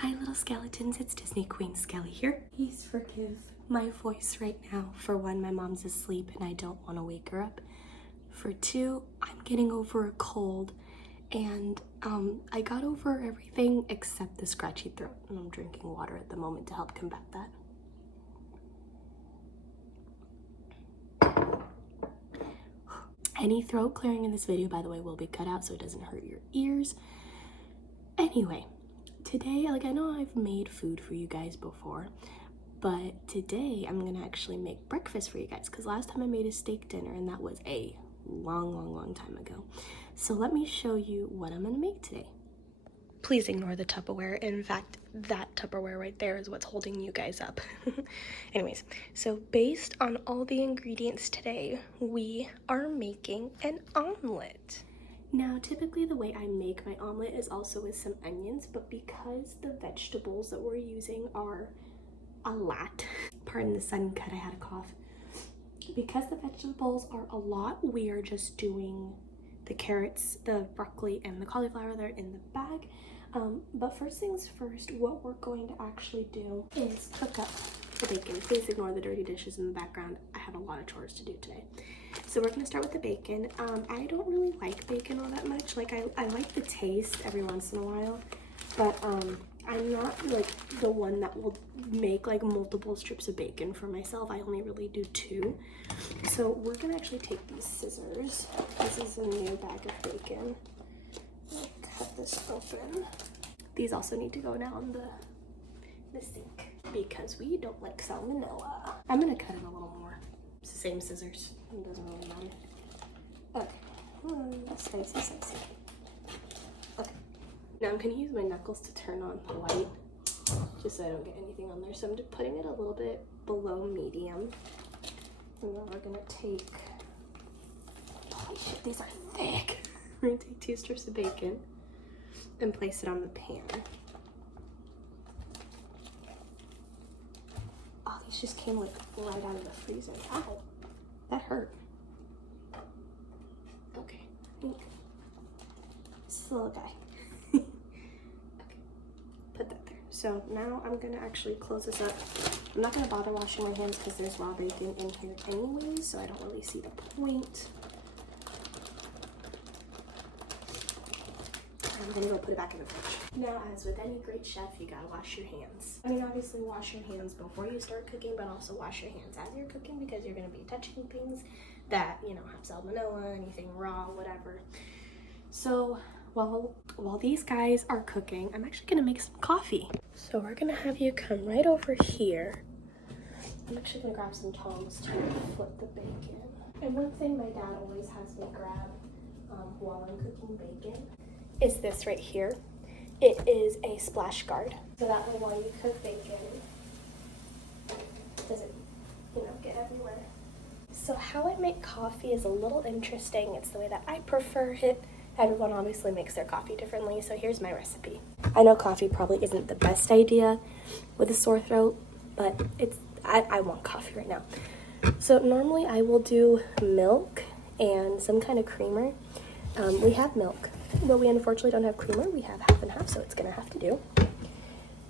Hi little skeletons, it's Disney Queen Skelly here. Please forgive my voice right now. For one, my mom's asleep and I don't want to wake her up. For two, I'm getting over a cold and I got over everything except the scratchy throat, and I'm drinking water at the moment to help combat that. Any throat clearing in this video, by the way, will be cut out so it doesn't hurt your ears. Anyway, today, I know I've made food for you guys before, but today I'm gonna actually make breakfast for you guys because last time I made a steak dinner and that was a long time ago. So let me show you what I'm gonna make today. Please ignore the Tupperware. In fact, that Tupperware right there is what's holding you guys up. Anyways, so based on all the ingredients today, we are making an omelet. Now, typically the way I make my omelet is also with some onions, but because the vegetables that we're using are a lot, pardon the sudden cut, I had a cough. Because the vegetables are a lot, we are just doing the carrots, the broccoli, and the cauliflower that are in the bag. But first things first, what we're going to actually do is cook up the bacon. Please ignore the dirty dishes in the background. I have a lot of chores to do today. So we're gonna start with the bacon. I don't really like bacon all that much. Like I like the taste every once in a while, but I'm not like the one that will make like multiple strips of bacon for myself. I only really do 2. So we're gonna actually take these scissors. This is a new bag of bacon. Cut this open. These also need to go down the sink because we don't like salmonella. I'm gonna cut it a little more. It's the same scissors. It doesn't really matter. Okay. Spicy. Okay. Now I'm gonna use my knuckles to turn on the light just so I don't get anything on there. So I'm just putting it a little bit below medium. And then we're gonna take, holy shit, these are thick. We're gonna take 2 strips of bacon and place it on the pan. Oh, these just came like right out of the freezer. Ow, that hurt. Okay, I think this is a little guy. Okay, put that there. So now I'm gonna actually close this up. I'm not gonna bother washing my hands because there's raw bacon in here anyways, so I don't really see the point. I'm gonna go put it back in the fridge. Now, as with any great chef, you gotta wash your hands. I mean, obviously wash your hands before you start cooking, but also wash your hands as you're cooking because you're gonna be touching things that, you know, have salmonella, anything raw, whatever. So while these guys are cooking, I'm actually gonna make some coffee. So we're gonna have you come right over here. I'm actually gonna grab some tongs to flip the bacon. And one thing my dad always has me grab while I'm cooking bacon is this right here. It is a splash guard. So that way while you cook bacon, it doesn't, get everywhere. So how I make coffee is a little interesting. It's the way that I prefer it. Everyone obviously makes their coffee differently, so here's my recipe. I know coffee probably isn't the best idea with a sore throat, but I want coffee right now. So normally I will do milk and some kind of creamer. We have milk, but we unfortunately don't have creamer. We have half and half, so it's gonna have to do.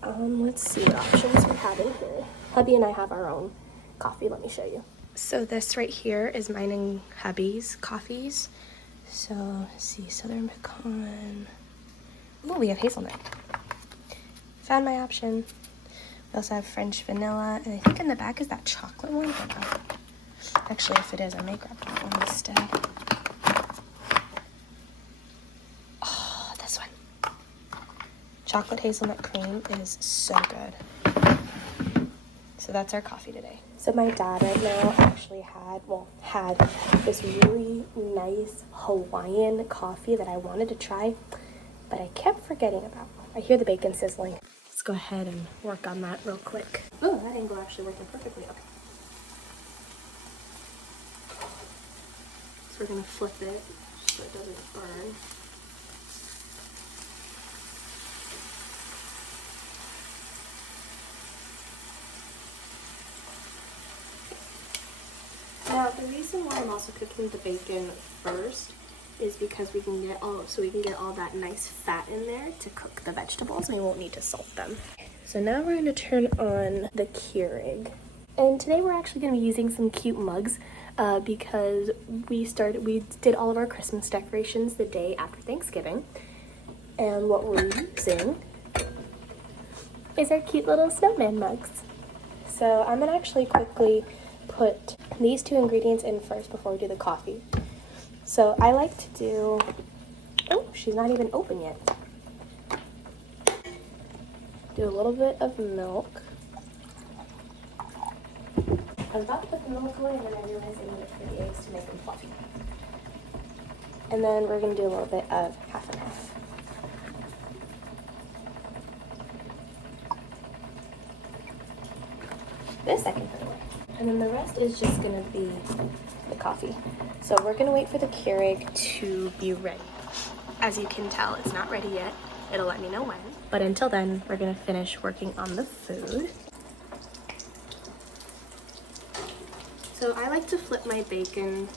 Let's see what options we have in here. Hubby and I have our own coffee. Let me show you. So this right here is mine and hubby's coffees. So let's see, Southern Pecan. Oh, we have hazelnut. Found my option. We also have French vanilla, and I think in the back is that chocolate one. I don't know. Actually, if it is, I may grab that one instead. Oh, this one. Chocolate hazelnut cream is so good. So that's our coffee today. So my dad right now actually had this really nice Hawaiian coffee that I wanted to try, but I kept forgetting about. I hear the bacon sizzling. Let's go ahead and work on that real quick. Oh, that angle actually working perfectly. Okay. So we're gonna flip it so it doesn't burn. Now, the reason why I'm also cooking the bacon first is because we can get all that nice fat in there to cook the vegetables, and we won't need to salt them. So now we're going to turn on the Keurig. And today we're actually going to be using some cute mugs because we did all of our Christmas decorations the day after Thanksgiving. And what we're using is our cute little snowman mugs. So I'm going to actually quickly put these two ingredients in first before we do the coffee. So I like to do, oh, she's not even open yet. Do a little bit of milk. I was about to put the milk away, and then I realized I needed for the eggs to make them fluffy. And then we're going to do a little bit of half and half. This I can put away. And then the rest is just going to be the coffee. So we're going to wait for the Keurig to be ready. As you can tell, it's not ready yet. It'll let me know when. But until then, we're going to finish working on the food. So I like to flip my bacon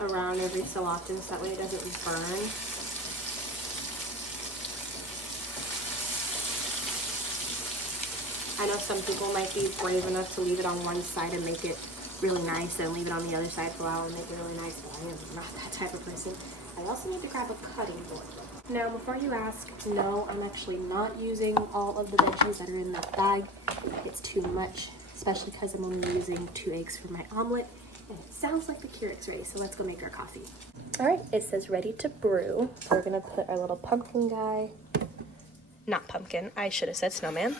around every so often so that way it doesn't burn. I know some people might be brave enough to leave it on one side and make it really nice and leave it on the other side for a while and make it really nice, but I am not that type of person. I also need to grab a cutting board. Now, before you ask, no, I'm actually not using all of the veggies that are in that bag. It's too much, especially because I'm only using 2 eggs for my omelet. And it sounds like the Keurig's ready, so let's go make our coffee. All right, it says ready to brew. So we're gonna put our little pumpkin guy. Not pumpkin, I should have said snowman.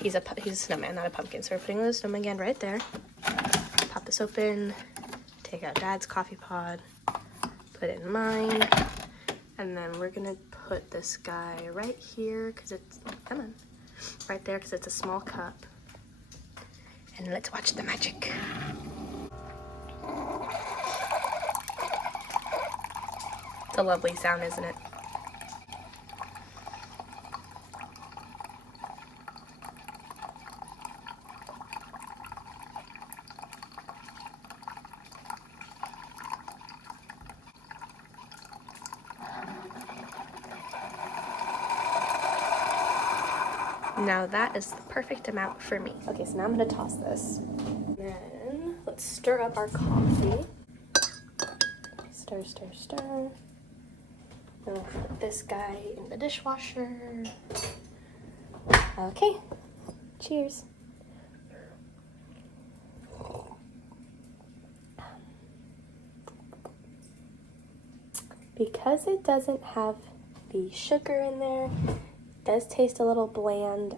He's a snowman, not a pumpkin. So we're putting the snowman again right there. Pop this open, take out Dad's coffee pod, put it in mine. And then we're gonna put this guy right here, cause it's, oh, come on, right there, cause it's a small cup. And let's watch the magic. It's a lovely sound, isn't it? Now that is the perfect amount for me. Okay, so now I'm gonna toss this. Then let's stir up our coffee. Stir, stir, stir. Then we'll put this guy in the dishwasher. Okay, cheers. Because it doesn't have the sugar in there, does taste a little bland.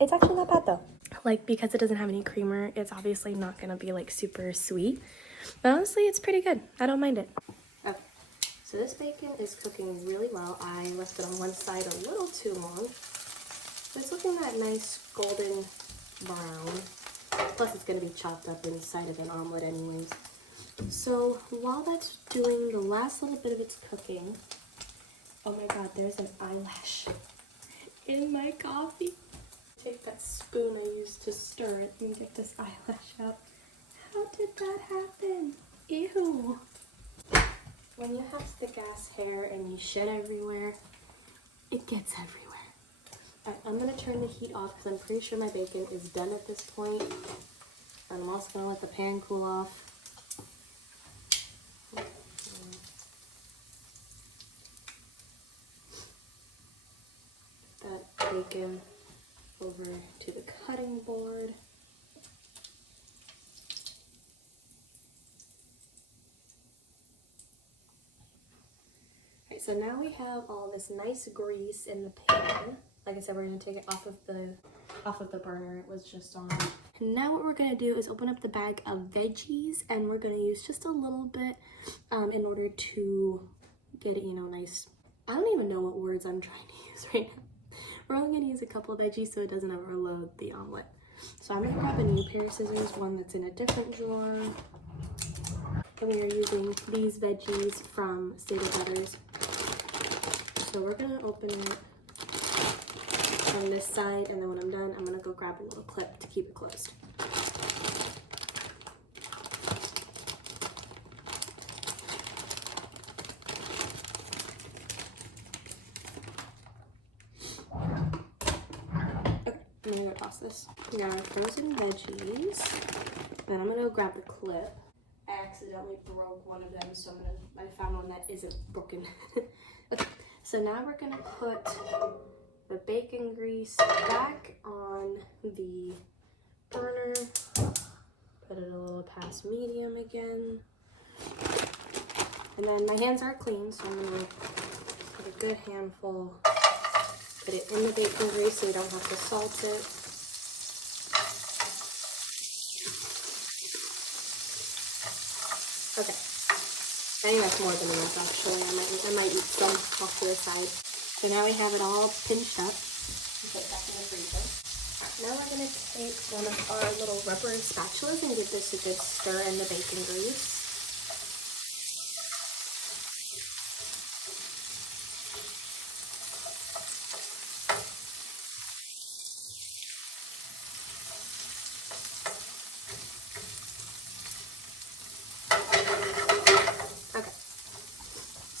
It's actually not bad though. Like, because it doesn't have any creamer, it's obviously not gonna be like super sweet, but honestly it's pretty good. I don't mind it. Okay, so this bacon is cooking really well. I left it on one side a little too long, but it's looking that nice golden brown. Plus it's gonna be chopped up inside of an omelet anyways. So while that's doing the last little bit of its cooking, oh my god, there's an eyelash in my coffee. Take that spoon I used to stir it and get this eyelash out. How did that happen? Ew. When you have thick ass hair and you shed everywhere, it gets everywhere. Alright, I'm gonna turn the heat off because I'm pretty sure my bacon is done at this point. And I'm also gonna let the pan cool off. That bacon over to the cutting board. Alright, so now we have all this nice grease in the pan. Like I said, we're gonna take it off of the burner it was just on. And now what we're gonna do is open up the bag of veggies, and we're gonna use just a little bit in order to get it, you know, nice. I don't even know what words I'm trying to use right now. We're only going to use a couple of veggies so it doesn't overload the omelet. So I'm going to grab a new pair of scissors, one that's in a different drawer. And we are using these veggies from Stater Brothers. So we're going to open it from this side, and then when I'm done, I'm going to go grab a little clip to keep it closed. I'm gonna go toss this. We got our frozen veggies. Then I'm gonna go grab the clip. I accidentally broke one of them, so I found one that isn't broken. Okay, so now we're gonna put the bacon grease back on the burner. Put it a little past medium again. And then my hands are clean, so I'm gonna put a good handful. Put it in the bacon grease so you don't have to salt it. Okay, I think that's more than enough actually. I might eat some off to the side. So now we have it all pinched up. Put it back in the freezer. Now we're going to take one of our little rubber spatulas and give this a good stir in the bacon grease.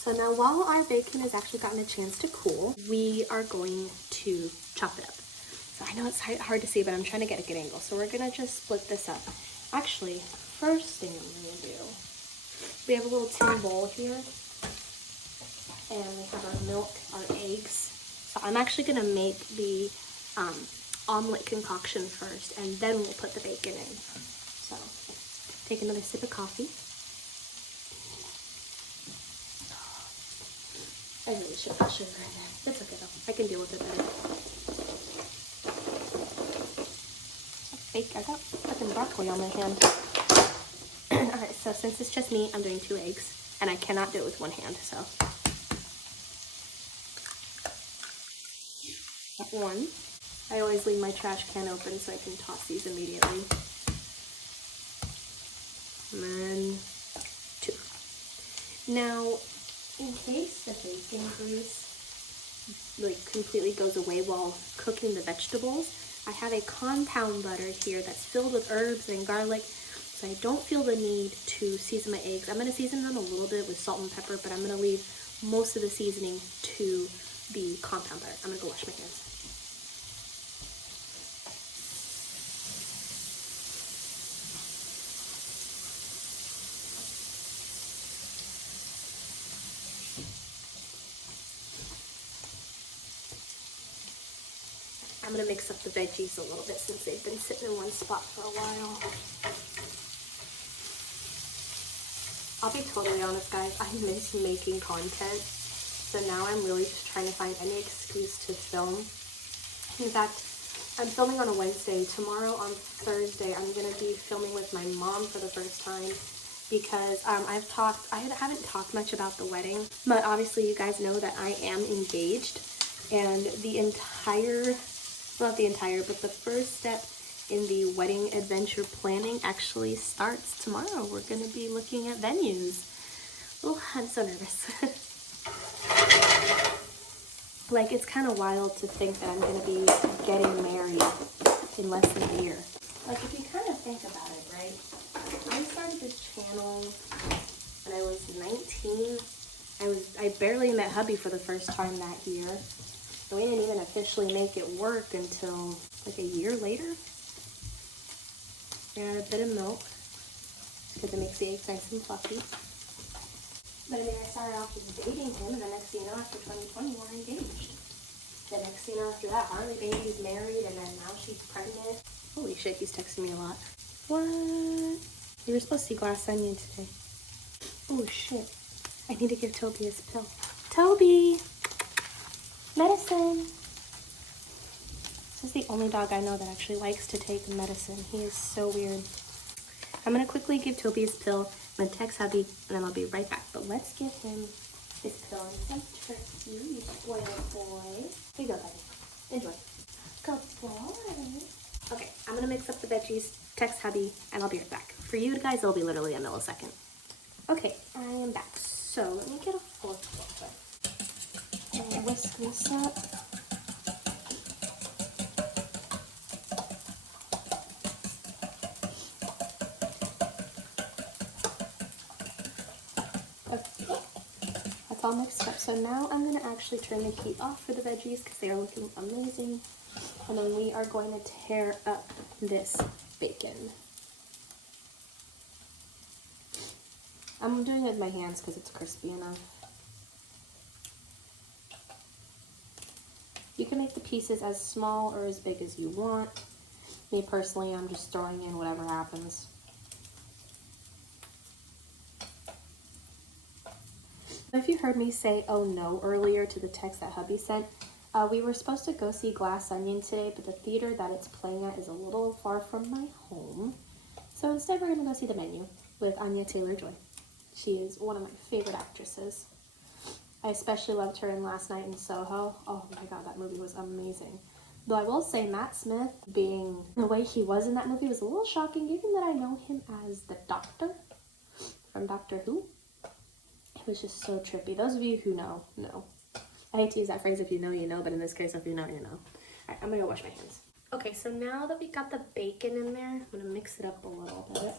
So now while our bacon has actually gotten a chance to cool, we are going to chop it up. So I know it's hard to see, but I'm trying to get a good angle. So we're gonna just split this up. Actually, first thing I'm gonna do, we have a little tin bowl here, and we have our milk, our eggs. So I'm actually gonna make the omelet concoction first, and then we'll put the bacon in. So take another sip of coffee. I really should put sugar in there. That's okay though. I can deal with it better. I got fucking broccoli on my hand. Alright, so since it's just me, I'm doing 2 eggs. And I cannot do it with one hand, so. One. I always leave my trash can open so I can toss these immediately. And then 2. Now, in case the bacon grease like completely goes away while cooking the vegetables, I have a compound butter here that's filled with herbs and garlic, so I don't feel the need to season my eggs. I'm going to season them a little bit with salt and pepper, but I'm going to leave most of the seasoning to the compound butter. I'm going to go wash my hands. I'm gonna mix up the veggies a little bit since they've been sitting in one spot for a while. I'll be totally honest, guys, I miss making content. So now I'm really just trying to find any excuse to film. In fact, I'm filming on a Wednesday. Tomorrow on Thursday, I'm gonna be filming with my mom for the first time because I haven't talked much about the wedding, but obviously you guys know that I am engaged, and but the first step in the wedding adventure planning actually starts tomorrow. We're going to be looking at venues. Oh, I'm so nervous. Like, it's kind of wild to think that I'm going to be getting married in less than a year. Like, if you kind of think about it, right? I started this channel when I was 19. I barely met hubby for the first time that year. So we didn't even officially make it work until like a year later. We add a bit of milk because it makes the eggs nice and fluffy. But I mean, I started off just dating him, and the next thing you know, after 2020, we're engaged. The next thing you know, after that, Harley baby's married, and then now she's pregnant. Holy shit, he's texting me a lot. What? You were supposed to see Glass Onion today. Oh shit. I need to give Toby his pill. Toby! Medicine! This is the only dog I know that actually likes to take medicine. He is so weird. I'm gonna quickly give Toby his pill. I'm gonna text hubby, and then I'll be right back. But let's give him his pill and some turkey, you spoiled boy. Here you go, buddy. Enjoy. Good boy. Okay, I'm gonna mix up the veggies, text hubby, and I'll be right back. For you guys, it'll be literally a millisecond. Okay, I am back. So let me get a fork real quick. And whisk this up. all mixed up. So now I'm going to actually turn the heat off for the veggies because they are looking amazing. And then we are going to tear up this bacon. I'm doing it with my hands because it's crispy enough. You can make the pieces as small or as big as you want. Me personally, I'm just throwing in whatever happens. If you heard me say oh no earlier to the text that hubby sent, we were supposed to go see Glass Onion today, but the theater that it's playing at is a little far from my home. So instead we're going to go see The Menu with Anya Taylor-Joy. She is one of my favorite actresses. I especially loved her in Last Night in Soho. Oh my god, that movie was amazing. Though I will say Matt Smith, being the way he was in that movie, was a little shocking, given that I know him as the Doctor from Doctor Who. It was just so trippy. Those of you who know. I hate to use that phrase, if you know, you know, but in this case, if you know, you know. Alright, I'm gonna go wash my hands. Okay, so now that we got the bacon in there, I'm gonna mix it up a little bit.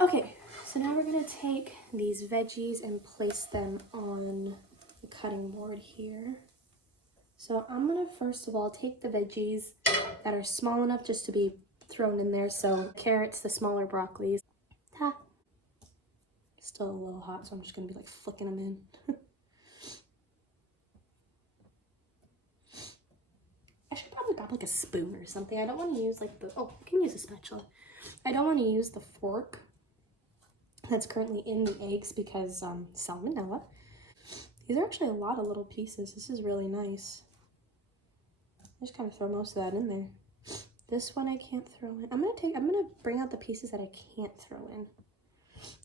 Okay, so now we're gonna take these veggies and place them on the cutting board here. So I'm gonna first of all take the veggies that are small enough just to be thrown in there. So carrots, the smaller broccolis. Still a little hot, so I'm just gonna be like flicking them in. I should probably grab like a spoon or something. I don't want to use like the, oh, you can use a spatula. I don't want to use the fork that's currently in the eggs because salmonella. These are actually a lot of little pieces. This is really nice. I just kind of throw most of that in there. This one I can't throw in. I'm gonna bring out the pieces that I can't throw in.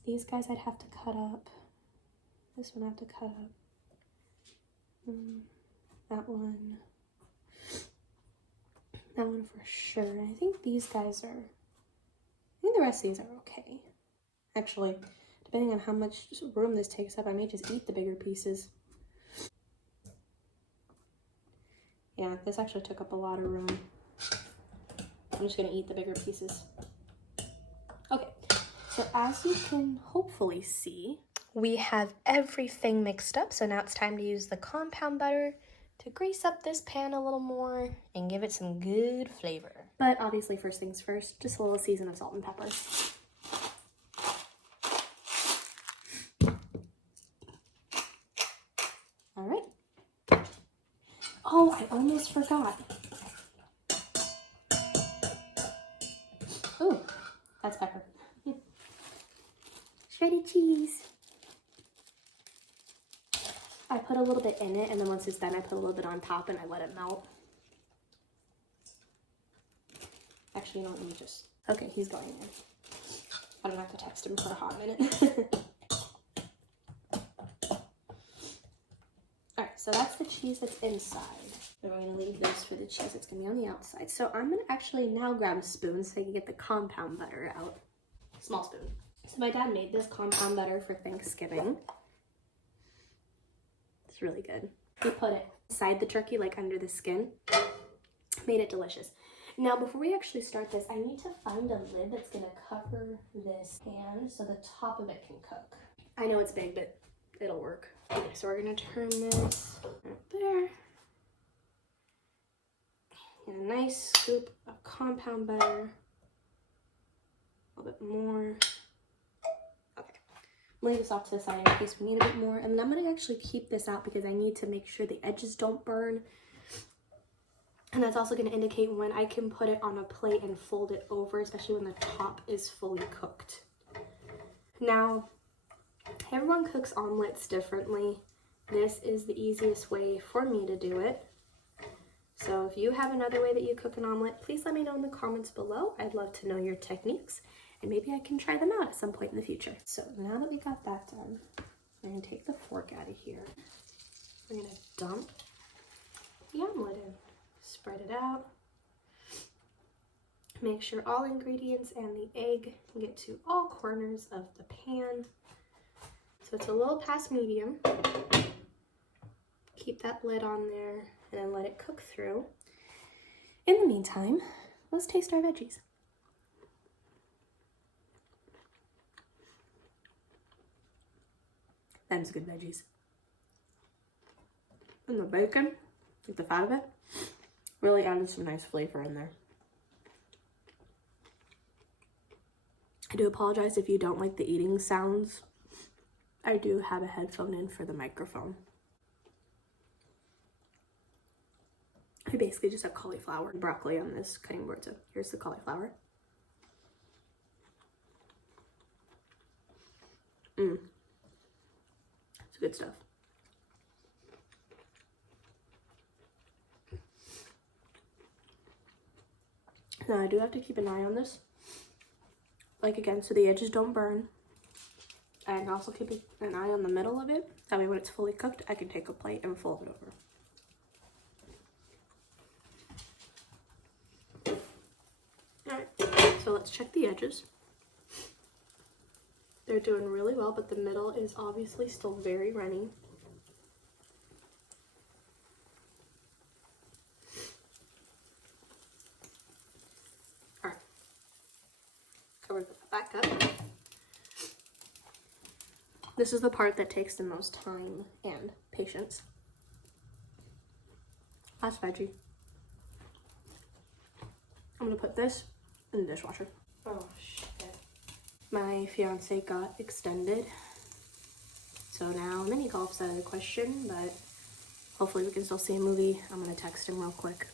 These guys I'd have to cut up. This one I have to cut up. That one. That one for sure. I think these guys are, I think the rest of these are okay. Actually, depending on how much room this takes up, I may just eat the bigger pieces. Yeah, this actually took up a lot of room. I'm just gonna eat the bigger pieces. Okay, so as you can hopefully see, we have everything mixed up. So now it's time to use the compound butter to grease up this pan a little more and give it some good flavor. But obviously first things first, just a little season of salt and pepper. All right. Oh, I almost forgot. Ooh, that's pepper. Shredded cheese. I put a little bit in it, and then once it's done, I put a little bit on top and I let it melt. Actually, you know what, let me just... Okay, he's going in. I don't have to text him for a hot minute. Alright, so that's the cheese that's inside. And we're going to leave this for the cheese that's going to be on the outside. So I'm going to actually now grab a spoon so I can get the compound butter out. Small spoon. So my dad made this compound butter for Thanksgiving. It's really good. He put it inside the turkey, like under the skin. Made it delicious. Now, before we actually start this, I need to find a lid that's going to cover this pan so the top of it can cook. I know it's big, but it'll work. Okay, so we're going to turn this right there. Get a nice scoop of compound butter. A little bit more. Okay. I'll leave this off to the side in case we need a bit more. And then I'm going to actually keep this out because I need to make sure the edges don't burn. And that's also going to indicate when I can put it on a plate and fold it over, especially when the top is fully cooked. Now, everyone cooks omelets differently. This is the easiest way for me to do it. So if you have another way that you cook an omelet, please let me know in the comments below. I'd love to know your techniques, and maybe I can try them out at some point in the future. So now that we got that done, I'm going to take the fork out of here. We're going to dump the omelet in. Spread it out. Make sure all ingredients and the egg get to all corners of the pan. So it's a little past medium. Keep that lid on there and then let it cook through. In the meantime, let's taste our veggies. and it's good veggies. And the bacon, like the fat of it, really added some nice flavor in there. I do apologize if you don't like the eating sounds. I do have a headphone in for the microphone. I basically just have cauliflower and broccoli on this cutting board, so here's the cauliflower. It's good stuff. Now I do have to keep an eye on this, like again, so the edges don't burn. And also keep an eye on the middle of it. That way when it's fully cooked, I can take a plate and fold it over. Alright, so let's check the edges. They're doing really well, but the middle is obviously still very runny. Alright, cover that back up. This is the part that takes the most time and patience. Last veggie. I'm gonna put this in the dishwasher. Oh shit. My fiance got extended. So now mini golf's out of the question, but hopefully we can still see a movie. I'm gonna text him real quick.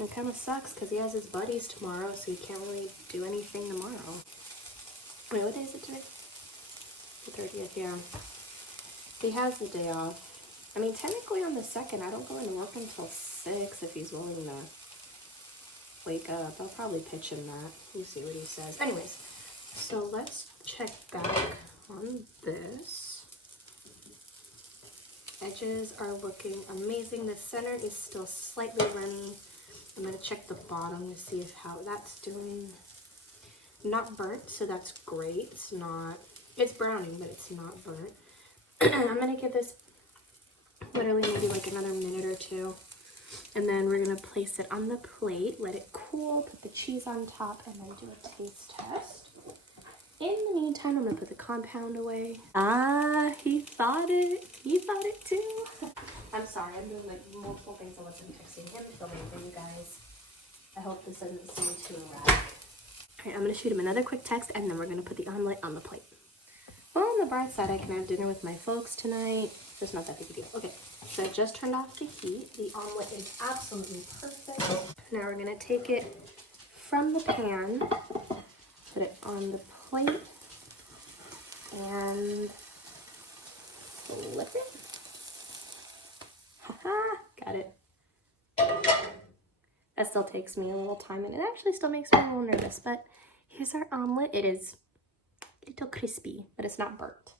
It kind of sucks because he has his buddies tomorrow, so he can't really do anything tomorrow. Wait, what day is it today? The 30th, yeah. He has the day off. I mean, technically on the 2nd, I don't go into work until 6 if he's willing to wake up. I'll probably pitch him that. We'll see what he says. Anyways, so let's check back on this. Edges are looking amazing. The center is still slightly runny. I'm going to check the bottom to see if how that's doing. Not burnt, so that's great. It's browning, but it's not burnt. I'm gonna give this literally maybe like another minute or two. And then we're gonna place it on the plate, let it cool, put the cheese on top, and then do a taste test. In the meantime, I'm gonna put the compound away. Ah, he thought it. He thought it too. I'm sorry, I'm doing like multiple things. I wasn't texting him, filming for you guys. I hope this doesn't seem too erratic. Alright, I'm gonna shoot him another quick text, and then we're gonna put the omelet on the plate. Well, on the bright side, I can have dinner with my folks tonight. So it's not that big a deal. Okay, so I just turned off the heat. The omelet is absolutely perfect. Now we're gonna take it from the pan, put it on the plate, and flip it. Haha, got it. That still takes me a little time, and it actually still makes me a little nervous, but here's our omelet. It is a little crispy, but it's not burnt.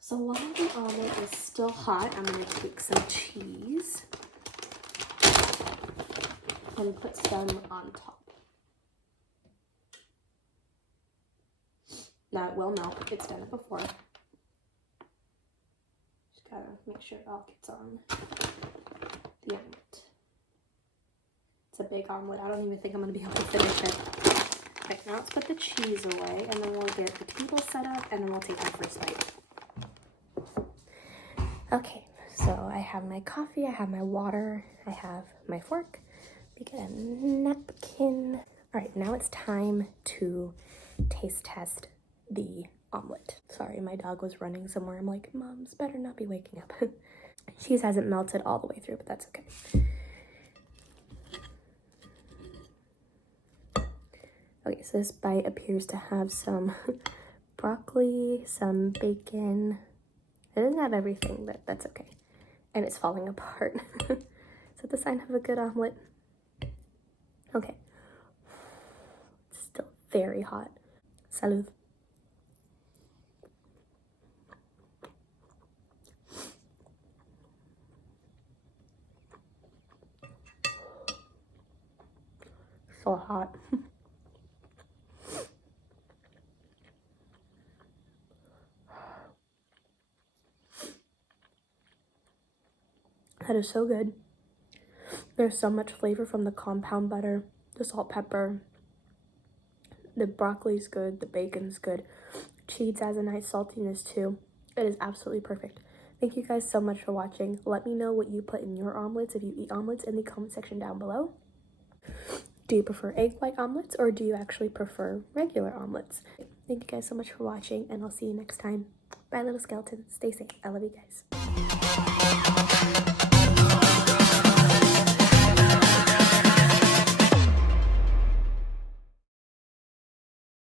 So while the omelet is still hot, I'm going to take some cheese and put some on top. Now it will melt. It's done it before. Just gotta make sure it all gets on the omelet. It's a big omelet. I don't even think I'm going to be able to finish it. Okay, now let's put the cheese away, and then we'll get the table set up, and then we'll take our first bite. Okay, so I have my coffee, I have my water, I have my fork. We get a napkin. All right, now it's time to taste test the omelet. Sorry, my dog was running somewhere. I'm like, Mom's better not be waking up. Cheese hasn't melted all the way through, but that's okay. Okay, so this bite appears to have some broccoli, some bacon. It doesn't have everything, but that's okay. And it's falling apart. Is that the sign of a good omelet? Okay. It's still very hot. Salud. So hot. That is so good. There's so much flavor from the compound butter, the salt, pepper. The broccoli's good, the bacon's good. Cheese has a nice saltiness too. It is absolutely perfect. Thank you guys so much for watching. Let me know what you put in your omelets, if you eat omelets, in the comment section down below. Do you prefer egg white omelets, or do you actually prefer regular omelets? Thank you guys so much for watching, and I'll see you next time. Bye, little skeletons. Stay safe. I love you guys.